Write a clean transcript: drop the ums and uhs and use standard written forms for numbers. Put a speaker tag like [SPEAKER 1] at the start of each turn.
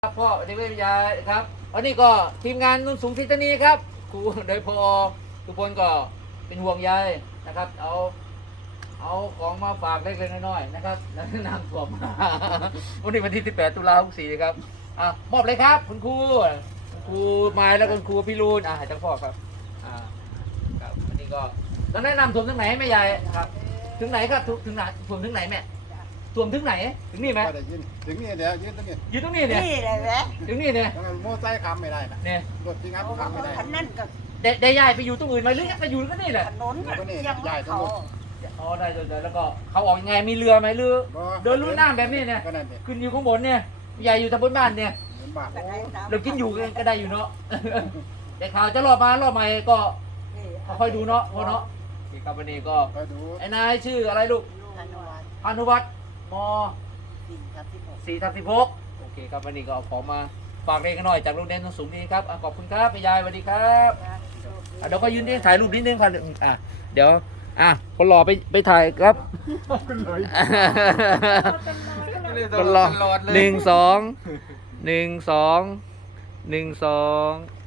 [SPEAKER 1] ครับพ่อเด็กวิทยาครับวันนี้ก็ทีมงานนุ่นสูงทิศนีครับครูโดยพอทุกคนก็เป็นห่วงใยนะครับเอาของมาฝากเล็กๆน้อยๆนะครับแล้วนำตัวมาวันนี้วันที่18 ตุลาคม 64ครับมอบเลยครับคุณครูไม้แล้วคุณครูพี่รูนจังพ่อครับครับวันนี้ก็แล้วแนะนำถ่วมถึงไหนแม่ใหญ่ครับถึงไหนครับถึงไหนถ่วมถึงไหนแม่ถ่วมถึงไหนถึงนี่ไหม
[SPEAKER 2] ถึงนี่เดี๋ยวยืนตรงนี้
[SPEAKER 1] ยืนตรงนี้เนี่ย
[SPEAKER 3] นี่เลยแหละ
[SPEAKER 1] ถึงนี่เนี่ย
[SPEAKER 2] โม่ไซค์ค้ำไม่ได้นะ
[SPEAKER 1] เนี่ย
[SPEAKER 2] รถที่งับค้ำไม่ได้
[SPEAKER 3] คันนั่นก็
[SPEAKER 1] ได้ย้ายไปอยู่ตรงอื่นไหมหรือไปอยู่ก็นี่แหละ
[SPEAKER 3] ถนนก็ยังไม่เขา
[SPEAKER 1] อ๋อได้แล้วก็เขาออกยังไงมีเรือไหมเรือเดินลุ่นน้ำแบบนี้เนี่ยขึ้นอยู่ข้างบนเนี่ยใหญ่อยู่ทางบนบ้านเนี่ยเรากินอยู่ก็ได้อยู่เนาะแต่ข่าวจะรอบใหม่ก็ค่อยดูเนาะพอเนาะครับวันนี้ก็ไอ้นายชื่ออะไรลูกพานุวัฒน์ม4/16โอเคครับวันนี้ก็เอาของมาฝากเล็กน้อยจากโรงเรียนสูงนี้ครับขอบคุณครับยายสวัสดีครับเดี๋ยวก็ยืนถ่ายรูปนิดนึงครับเดี๋ยวคนรอไปถ่ายครับคนรอ1 2 1 2 1 2